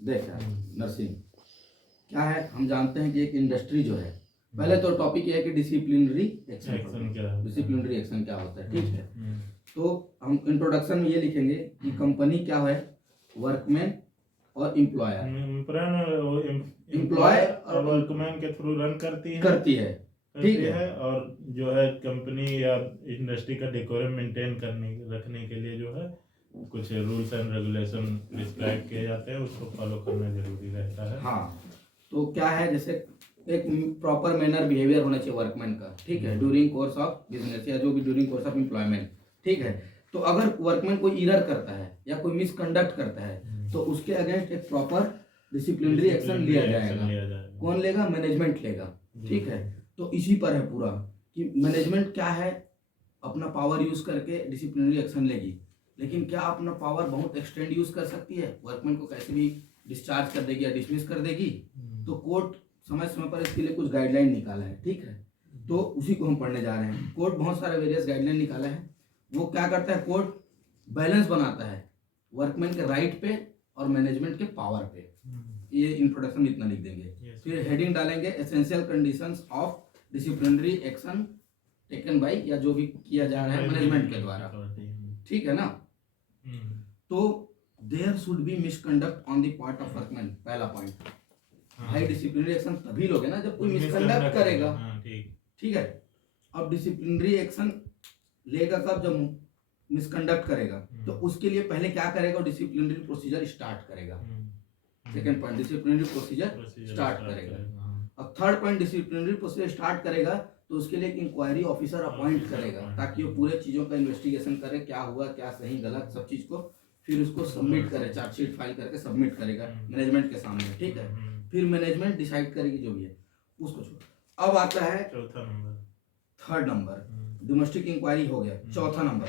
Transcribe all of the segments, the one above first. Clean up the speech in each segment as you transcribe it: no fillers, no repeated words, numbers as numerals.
देख यार, नर्सिंग क्या है, हम जानते हैं कि एक इंडस्ट्री जो है, पहले तो टॉपिक ये है कि डिसिप्लिनरी एक्शन क्या है, डिसिप्लिनरी एक्शन क्या होता है, ठीक है। तो हम इंट्रोडक्शन में ये लिखेंगे कि कंपनी क्या है, वर्कमैन और एम्प्लॉयर, एम्प्लॉय और वर्कमैन के थ्रू रन करती है, ठीक है। और जो है कंपनी या इंडस्ट्री का डेकोरम मेंटेन रखने के लिए जो है कुछ रूल्स एंड रेगुलेशन प्रिस्क्राइब किए जाते हैं, उसको फॉलो करना जरूरी रहता है। हाँ, तो क्या है, जैसे एक प्रॉपर मैनर बिहेवियर होना चाहिए वर्कमैन का, ठीक है, ड्यूरिंग कोर्स ऑफ बिजनेस या जो भी ड्यूरिंग कोर्स ऑफ एम्प्लॉयमेंट, ठीक है। तो अगर वर्कमैन कोई इरर करता है या कोई मिसकंडक्ट करता है तो उसके अगेंस्ट एक प्रॉपर डिसिप्लिनरी एक्शन लिया जाएगा। कौन लेगा? मैनेजमेंट लेगा, ठीक है। तो इसी पर है पूरा कि मैनेजमेंट क्या है, अपना पावर यूज करके डिसिप्लिनरी एक्शन लेगी, लेकिन क्या अपना पावर बहुत एक्सटेंड यूज कर सकती है, वर्कमैन को कैसे भी डिस्चार्ज कर देगी या डिसमिस कर देगी। तो कोर्ट समय समय पर इसके लिए कुछ गाइडलाइन निकाला है, ठीक है। तो उसी को हम पढ़ने जा रहे हैं। कोर्ट बहुत सारे वेरियस गाइडलाइन निकाला है। वो क्या करता है, कोर्ट बैलेंस बनाता है वर्कमैन के राइट पे और मैनेजमेंट के पावर पे। ये इंट्रोडक्शन इतना लिख देंगे, फिर हेडिंग डालेंगे essential conditions of disciplinary action taken by, या जो भी किया जा रहा है मैनेजमेंट के द्वारा, ठीक है ना। तो there should be misconduct on the part of workman, पहला पॉइंट। भाई डिसिप्लिनरी एक्शन तभी लोगे ना जब कोई मिसकंडक्ट करेगा, ठीक है। अब डिसिप्लिनरी एक्शन लेगा कब? जब मिसकंडक्ट करेगा। तो उसके लिए पहले क्या करेगा? डिसिप्लिनरी प्रोसीजर स्टार्ट करेगा। Second point, disciplinary procedure start करेगा। अब third point, disciplinary procedure start करेगा तो उसके लिए एक इंक्वायरी ऑफिसर अपॉइंट करेगा ताकि वो पूरे चीज़ों का इन्वेस्टिगेशन करे, क्या हुआ, क्या सही गलत, सब चीज़ को, फिर उसको सबमिट करे, चार्जशीट फाइल करके सबमिट करेगा मैनेजमेंट के सामने, ठीक है। फिर मैनेजमेंट डिसाइड करेगी जो भी है उसको छोड़। अब आता है चौथा number, third number, domestic inquiry हो गया। चौथा नंबर,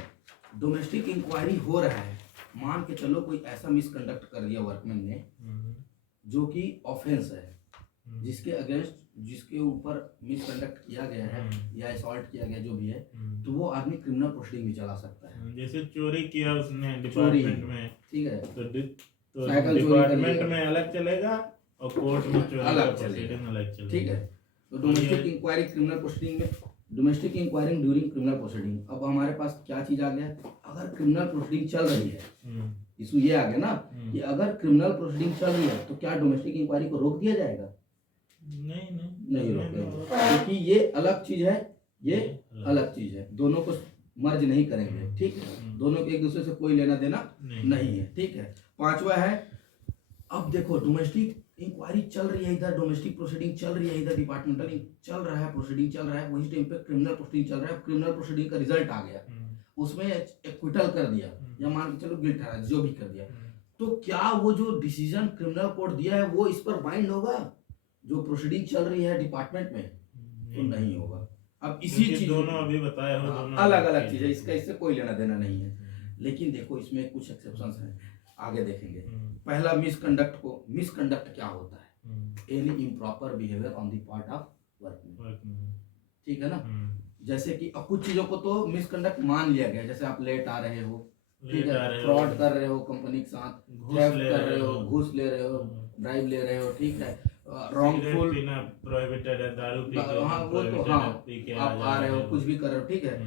डोमेस्टिक इंक्वायरी हो रहा है, मान के चलो कोई ऐसा मिसकंडक्ट कर दिया वर्कमैन ने जो कि ऑफेंस है, जिसके अगेंस्ट, जिसके ऊपर मिसकंडक्ट किया गया है या असॉल्ट किया गया जो भी है, तो वो आदमी क्रिमिनल प्रोसीडिंग भी चला सकता है। जैसे चोरी किया उसने डिपार्टमेंट में, ठीक है, तो डिपार्टमेंट में अलग चलेगा और कोर्ट में अलग चलेगा, ठीक है। तो डोमेस्टिक इंक्वायरी क्रिमिनल प्रोसीडिंग में, domestic inquiry during criminal proceeding. अब हमारे पास क्या चीज आ गया, अगर क्रिमिनल प्रोसीडिंग चल रही है, इशू ये आ गया ना कि अगर क्रिमिनल प्रोसीडिंग चल रही है तो क्या डोमेस्टिक इंक्वायरी को रोक दिया जाएगा? नहीं रोकेंगे, क्योंकि ये अलग चीज है, ये अलग चीज है, दोनों को मर्ज नहीं करेंगे, ठीक है। दोनों के एक दूसरे से कोई लेना देना नहीं है, ठीक है। पांचवा है, अब देखो डोमेस्टिक इंक्वायरी चल रही है, इधर डोमेस्टिक प्रोसीडिंग चल रही है, इधर डिपार्टमेंटल चल रहा है, प्रोसीडिंग चल रहा है, वही टाइम पे क्रिमिनल प्रोसीडिंग चल रहा है। क्रिमिनल प्रोसीडिंग का रिजल्ट आ गया, उसमें एक्विटल कर दिया या मान के चलो गिल्ट ठहरा, जो भी कर दिया, तो क्या वो जो डिसीजन क्रिमिनल कोर्ट दिया है वो इस पर बाइंड होगा जो प्रोसीडिंग चल रही है डिपार्टमेंट में? तो नहीं होगा। अब इसी चीज, दोनों अभी बताया हो, दोनों अलग अलग चीज है, इसका इससे कोई लेना देना नहीं है। लेकिन देखो इसमें कुछ एक्सेप्शंस हैं, आगे देखेंगे। पहला, मिसकंडक्ट क्या होता है? Any improper behaviour on the part of workman, ठीक है ना। जैसे कि अब कुछ चीजों को तो मिसकंडक्ट मान लिया गया, जैसे आप लेट आ रहे हो, ठीक है, फ्रॉड कर रहे हो कंपनी के साथ, थेफ्ट कर रहे हो, घूस ले रहे हो, ब्राइब ले रहे हो, ठीक है, रॉन्गफुल प्रोहिबिटेड है, दारू पी के, हाँ वो तो हाँ, आप आ रहे हो, कुछ भी कर रहे हो, ठीक है।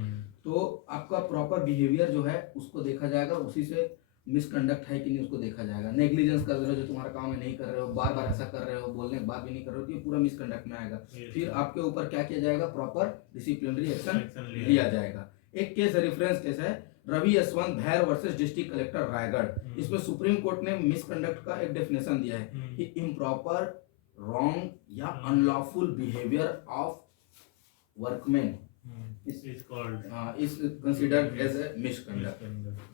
तो आपका प्रॉपर बिहेवियर जो है उसको देखा जाएगा, उसी से मिसकंडक्ट है कि नहीं उसको देखा जाएगा। नेग्लिजेंस कर रहे हो, जो तुम्हारा काम है नहीं कर रहे हो, बार बार ऐसा कर रहे हो, बोलने के बाद भी नहीं कर रहे हो, तो ये पूरा मिसकंडक्ट में आएगा। फिर आपके ऊपर क्या किया जाएगा? प्रॉपर डिसिप्लिनरी एक्शन लिया जाएगा। एक केस रेफरेंस केस है, रवि यशवंत भैर वर्सेस डिस्ट्रिक्ट कलेक्टर रायगढ़। इसमें सुप्रीम कोर्ट ने मिसकंडक्ट का एक डेफिनेशन दिया है कि इम्प्रॉपर, रॉन्ग या unlawful behaviour of workman is considered as a misconduct,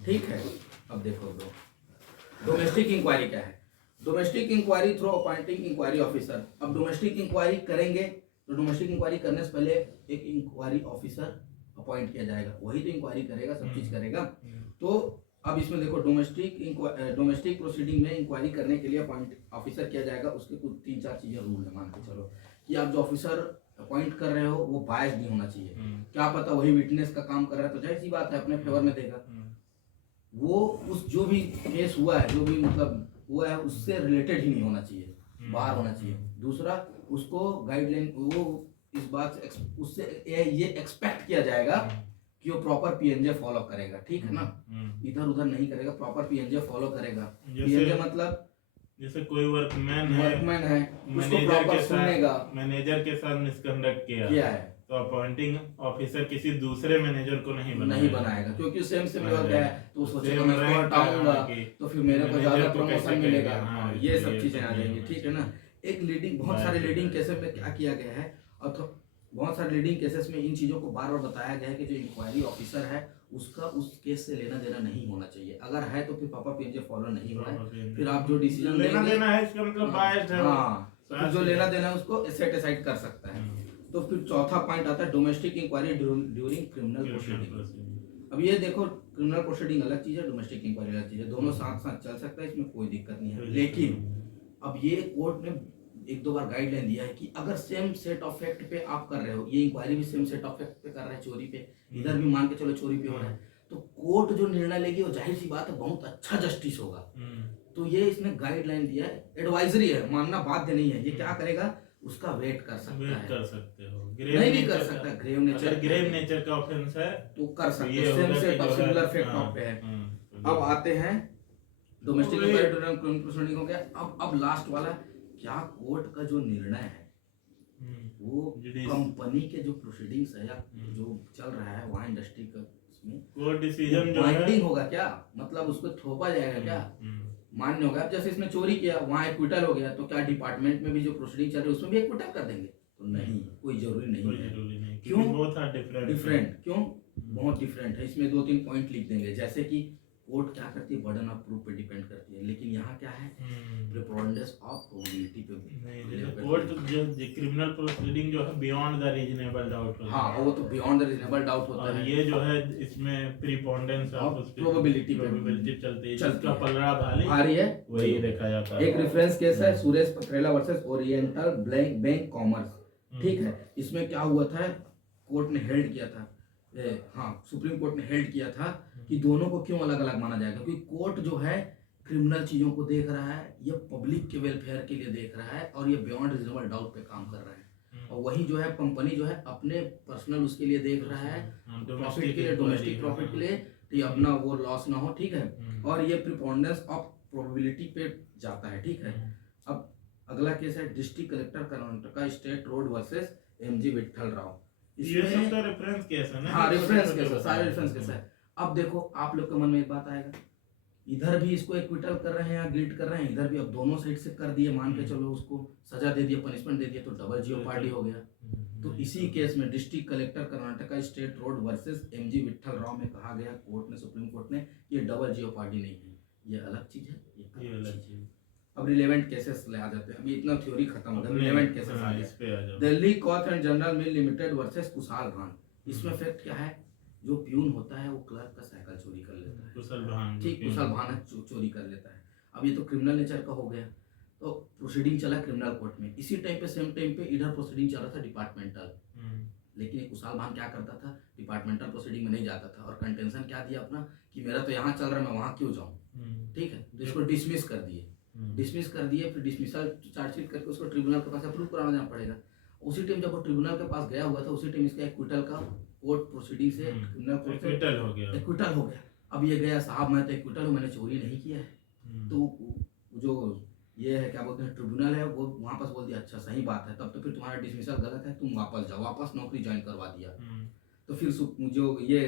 ठीक है। अब देखो ब्रो, डोमेस्टिक इंक्वायरी क्या है? Domestic inquiry through appointing inquiry officer. अब डोमेस्टिक इंक्वायरी करेंगे तो डोमेस्टिक इंक्वायरी करने से पहले एक इंक्वायरी ऑफिसर अपॉइंट किया जाएगा, वही तो इंक्वायरी करेगा, सब चीज करेगा। तो अब इसमें देखो, डोमेस्टिक प्रोसीडिंग में इंक्वायरी करने के लिए अपॉइंट ऑफिसर किया जाएगा। उसके कुछ 3-4 चीजें रूल है, मान के चलो कि आप जो ऑफिसर अपॉइंट कर रहे हो वो बायस्ड नहीं होना चाहिए। क्या पता वही विटनेस का काम कर रहा है तो जाहिर सी बात है अपने फेवर में देगा। वो उस जो भी केस हुआ है, जो भी मतलब वो है उससे रिलेटेड ही नहीं होना चाहिए, बाहर होना चाहिए। दूसरा, उसको गाइडलाइन वो इस बात से उससे ये एक्सपेक्ट किया जाएगा कि वो प्रॉपर पीएनजे फॉलो करेगा, ठीक है ना, इधर उधर नहीं करेगा, प्रॉपर पीएनजे फॉलो करेरेगा। पीएनजे मतलब जैसे कोई वर्कमैन है उसको प्रॉपर सुनेगा, मैनेजर के साथ मिसकंडक्ट किया है तो अपॉइंटिंग ऑफिसर किसी दूसरे मैनेजर को नहीं बनाएगा क्योंकि सेम वर्क है, तो सोचेगा मैं इसको हटाऊंगा तो फिर मेरे को ज्यादा प्रमोशन मिलेगा। ये सब चीजें आ जाएंगी, ठीक है ना। एक लीडिंग, बहुत सारे लीडिंग केसेस में क्या किया गया है, और तो बहुत सारे लीडिंग केसेस में इन चीजों को बार बार बताया गया है कि जो इंक्वायरी ऑफिसर है उसका उस केस से लेना देना नहीं होना चाहिए। अगर है तो फिर पापा पीएनजे फॉलो नहीं हो रहा है, फिर आप जो डिसीजन लेना देना है इसका मतलब बायस्ड है। तो जो लेना देना है उसको सेट असाइड कर सकता है। तो फिर चौथा पॉइंट आता है domestic inquiry during criminal proceeding. अब ये देखो, क्रिमिनल प्रोसीडिंग अलग चीज है, डोमेस्टिक इंक्वायरी अलग चीज है, दोनों साथ साथ चल सकता है, इसमें कोई दिक्कत नहीं है। लेकिन अब ये कोर्ट ने एक दो बार गाइडलाइन दिया है कि अगर सेम सेट ऑफ फैक्ट पे आप कर रहे हो, ये इंक्वायरी भी सेम सेट ऑफ फैक्ट पे कर रहे हैं, चोरी पे, इधर भी मान के चलो चोरी पे हो रहा है, तो कोर्ट जो निर्णय लेगी वो जाहिर सी बात है बहुत अच्छा जस्टिस होगा। तो ये इसने गाइडलाइन दिया है, एडवाइजरी है, मानना बाध्य नहीं है। ये क्या करेगा, उसका वेट कर सकता है, कर सकते हो, नहीं भी कर सकता, ग्रेव नेचर का ऑफेंस है तो कर सकते हैं, same set of similar fact of पे है। अब आते हैं डोमेस्टिक इंक्वायरी प्रोसीडिंग हो गया। अब लास्ट वाला, क्या कोर्ट का जो निर्णय है वो कंपनी के जो प्रोसीडिंग्स है या जो चल रहा है वहाँ इंडस्ट्री का, उसमें कोर्ट डिसीजन जो बाइंडिंग होगा क्या, मतलब उसको थोपा जाएगा क्या, मान्य होगा। अब जैसे इसने चोरी किया, वहाँ एक्विटल हो गया, तो क्या डिपार्टमेंट में भी जो प्रोसीडिंग चल रही है उसमें भी एक्विटल कर देंगे? तो नहीं, कोई जरूरी नहीं है। क्यों? बहुत डिफरेंट क्यों? बहुत डिफरेंट है। इसमें 2-3 पॉइंट लिख देंगे, जैसे कि कोर्ट क्या करती है, बर्डन ऑफ प्रूफ पे डिपेंड करती है, लेकिन यहाँ क्या है, प्रिपोर्डेंस ऑफ प्रोबेबिलिटी पे। नहीं, कोर्ट जो क्रिमिनल प्रोसीडिंग जो है बियॉन्ड द रीजनेबल डाउट होता है। हाँ, वो तो बियॉन्ड द रीजनेबल डाउट होता है, और ये जो है इसमें प्रिपोर्डेंस ऑफ प्रोबेबिलिटी चलती है, जिसका पलड़ा भारी है वही देखा जाता है। एक रेफरेंस केस है Suresh Pathrela versus Oriental Bank Commerce, ठीक है। इसमें क्या हुआ था, कोर्ट ने हेल्ड किया था, सुप्रीम कोर्ट ने हेल्ड किया था कि दोनों को क्यों अलग अलग माना जाएगा, क्योंकि कोर्ट जो है क्रिमिनल चीजों को देख रहा है, ये पब्लिक के वेलफेयर के लिए देख रहा है, और ये बियॉन्ड रीजनेबल डाउट पे काम कर रहा है। और वही जो है कंपनी जो है अपने पर्सनल उसके लिए देख रहा है, प्रॉफिट के लिए, डोमेस्टिक प्रॉफिट के लिए, तो अपना वो लॉस ना हो, ठीक है। और ये प्रिपोर्डेंस ऑफ प्रोबेबिलिटी पे जाता है, ठीक है। अब अगला केस है district collector Karnataka state road versus MG Vithal Rao. ये सब तो रेफरेंस केस है ना। हाँ, रेफरेंस केस है, सारे रेफरेंस केस है। अब देखो, आप लोग के मन में एक बात आएगा, इधर भी इसको एक्विटल कर रहे हैं या गिल्ट कर रहे हैं, इधर भी अब दोनों साइड से कर दिए, मान के चलो उसको सजा दे दिया, पनिशमेंट दे दिया, तो डबल जियोपार्डी हो गया। तो इसी केस में district collector Karnataka state road versus MG Vithal Rao में कहा गया कोर्ट ने, सुप्रीम कोर्ट ने, ये डबल जियोपार्डी नहीं है, ये अलग चीज है, ये अलग चीज है। अब रिलेवेंट केसेस ले आ जाते हैं, अभी इतना थ्योरी खत्म हो गया, रिलेवेंट केसेस आ गए। Delhi cloth and general mill limited versus Kushal Bhan. इसमें फैक्ट क्या है, जो प्यून होता है वो क्लर्क का साइकिल चोरी कर लेता है, कुशल भान चोरी कर लेता है। अब ये तो क्रिमिनल नेचर का हो गया, तो प्रोसीडिंग चला क्रिमिनल कोर्ट में, इसी टाइम पे सेम टाइम पे इधर प्रोसीडिंग चल रहा था डिपार्टमेंटल, लेकिन कुशाल भान क्या करता था, डिपार्टमेंटल प्रोसीडिंग में नहीं जाता था, और कंटेंशन क्या दिया अपना कि मेरा तो यहाँ चल रहा है, मैं वहाँ क्यों जाऊँ, ठीक है। तो इसको डिसमिस कर दिए, फिर डिसमिसल चार्जशीट करके उसको ट्रिब्यूनल के पास अप्रूव कराना जाना पड़ेगा। उसी टाइम जब वो ट्रिब्यूनल के पास गया हुआ था, उसी टाइम इसका एक्विटल का कोर्ट प्रोसीडिंग से क्रिमिनल कोर्ट से एक्विटल हो गया। अब ये गया, साहब मैं तो एक्विटल हूँ, मैंने चोरी नहीं किया है। तो जो ये है क्या बोलते हैं ट्रिब्यूनल है, वो वहाँ पास बोल दिया अच्छा सही बात है, तब तो फिर तुम्हारा डिसमिसल गलत है, तुम वापस जाओ, वापस नौकरी ज्वाइन करवा दिया। तो फिर जो ये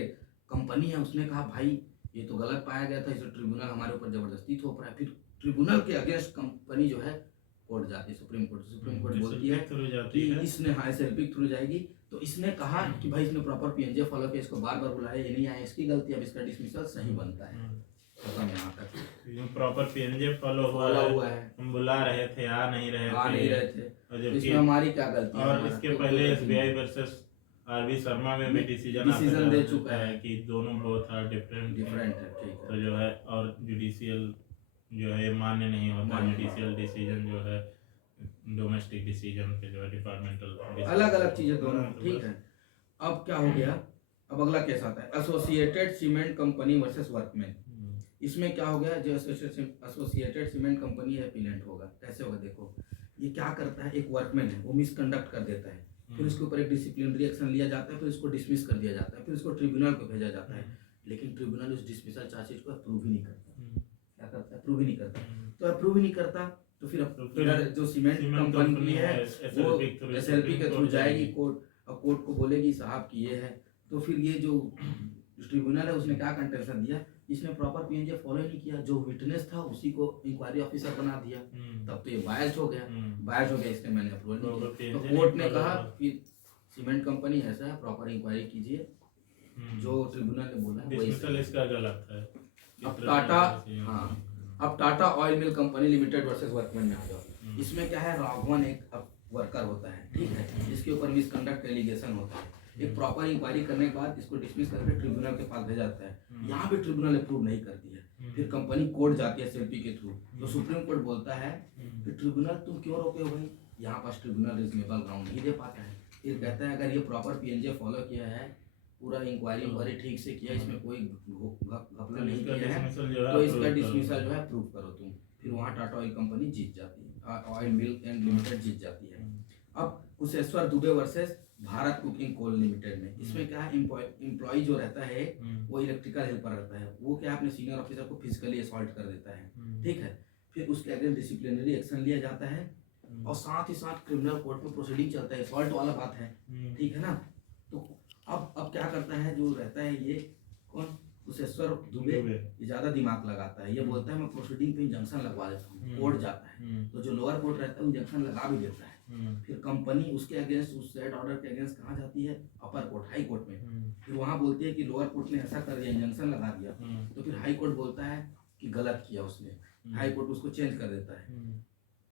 कंपनी है उसने कहा भाई ये तो गलत पाया गया था, इसे ट्रिब्यूनल हमारे ऊपर जबरदस्ती थोप रहा है। फिर ट्रिब्यूनल के अगेंस्ट कंपनी जो है कोर्ट जाती है, सुप्रीम कोर्ट बोलती है कि इसने SLP थ्रू जाएगी। तो इसने कहा कि भाई इसने प्रॉपर पीएनजे फॉलो किया, इसको बार बार बुलाया, ये नहीं आया, इसकी गलती, अब इसका डिसमिसल सही बनता है। खत्म यहाँ तक, प्रॉपर पीएनजे फॉलो हुआ है, हम बुला रहे थे, आ नहीं रहे थे, इसमें हमारी क्या गलती है। और इसके पहले SBI वर्सेस आरवी शर्मा में भी डिसीजन दे चुका है कि दोनों बहुत डिफरेंट है, ठीक है। तो जो है और जुडिशियल जो है मान्य नहीं होता, जुडिशियल डिसीजन जो है डोमेस्टिक डिसीजन पे जो है डिपार्टमेंटल अलग अलग चीजें दोनों, ठीक है। अब क्या हो गया, अब अगला केस आता है associated cement company versus workman. इसमें क्या हो गया, जो एसोसिएटेड सीमेंट कंपनी है एपीलेंट होगा। कैसे होगा देखो, ये क्या करता है, एक वर्कमैन है वो मिसकंडक्ट कर देता है, फिर उसके ऊपर एक डिसिप्लिनरी एक्शन लिया जाता है, फिर उसको डिसमिस कर दिया जाता है, फिर उसको ट्रिब्यूनल को भेजा जाता है, लेकिन ट्रिब्यूनल उस डिसमिसल चार्जशीट को अप्रूव ही नहीं करता। क्या करता है, अप्रूव ही नहीं करता। तो अप्रूव ही नहीं करता तो फिर इधर जो सीमेंट कंपनी है वो एसएलपी के थ्रू जाएगी कोर्ट, और कोर्ट को बोलेगी साहब कि ये है, तो फिर ये जो ट्रिब्यूनल है उसने क्या कंटेंशन दिया, इसने प्रॉपर पीएनजे फॉलो नहीं किया, जो विटनेस था उसी को इंक्वायरी ऑफिसर बना दिया, तब तो ये बायस्ड हो गया, बायस्ड हो गया, इसलिए मैंने अप्रूवल नहीं किया। तो कोर्ट ने कहा कि सीमेंट कंपनी ऐसा है, प्रॉपर इंक्वायरी कीजिए, जो ट्रिब्यूनल ने बोला डिसमिसल इसका गलत है। अब टाटा, हाँ, अब टाटा ऑयल मिल कंपनी लिमिटेड वर्सेस वर्कमैन में आ जाओ। इसमें क्या है, राघवन एक वर्कर होता है, ठीक है, जिसके ऊपर मिसकंडक्ट एलिगेशन होता है, एक प्रॉपर इंक्वायरी करने के बाद इसको डिसमिस करके ट्रिब्यूनल के पास भेजा जाता है। यहाँ पे ट्रिब्यूनल अप्रूव नहीं करती है, फिर कंपनी कोर्ट जाती है एसएलपी के थ्रू, तो सुप्रीम कोर्ट बोलता है कि ट्रिब्यूनल तुम क्यों रोके हो भाई, यहाँ पास ट्रिब्यूनल रीजनेबल ग्राउंड नहीं दे पाता है। फिर कहता है अगर ये प्रॉपर पीएनजे फॉलो किया है, पूरा इंक्वायरी ठीक से किया, इसमें कोई घपला नहीं किया है, तो इसका डिसमिसल जो है प्रूव करो तुम। फिर वहाँ टाटा ऑयल कंपनी जीत जाती है, ऑयल मिल एंड लिमिटेड जीत जाती है। अब Kusheshwar Dubey versus Bharat cooking coal limited में, इसमें क्या है, एम्प्लॉय जो रहता है वो इलेक्ट्रिकल हेल्पर रहता है, वो क्या अपने सीनियर ऑफिसर को फिजिकली असॉल्ट कर देता है, ठीक है, फिर उसके अगेंस्ट डिसिप्लिनरी एक्शन लिया जाता है, और साथ ही साथ क्रिमिनल कोर्ट में प्रोसीडिंग चलता है, असॉल्ट वाला बात है, ठीक है ना। तो अब क्या करता है जो रहता है ये कौन, कुशेश्वर दुबे, ये ज्यादा दिमाग लगाता है, ये बोलता है मैं प्रोसीडिंग पे इंजंक्शन लगवा देता हूँ, कोर्ट जाता है, तो जो लोअर कोर्ट रहता है इंजंक्शन लगा भी देता है, फिर कंपनी उसके अगेंस्ट, उस सेट ऑर्डर के अगेंस्ट कहाँ जाती है, अपर कोर्ट, हाई कोर्ट में, फिर वहाँ बोलती है कि लोअर कोर्ट ने ऐसा कर दिया, इंजंक्शन लगा दिया, तो फिर हाई कोर्ट बोलता है कि गलत किया उसने, हाई कोर्ट उसको चेंज कर देता है,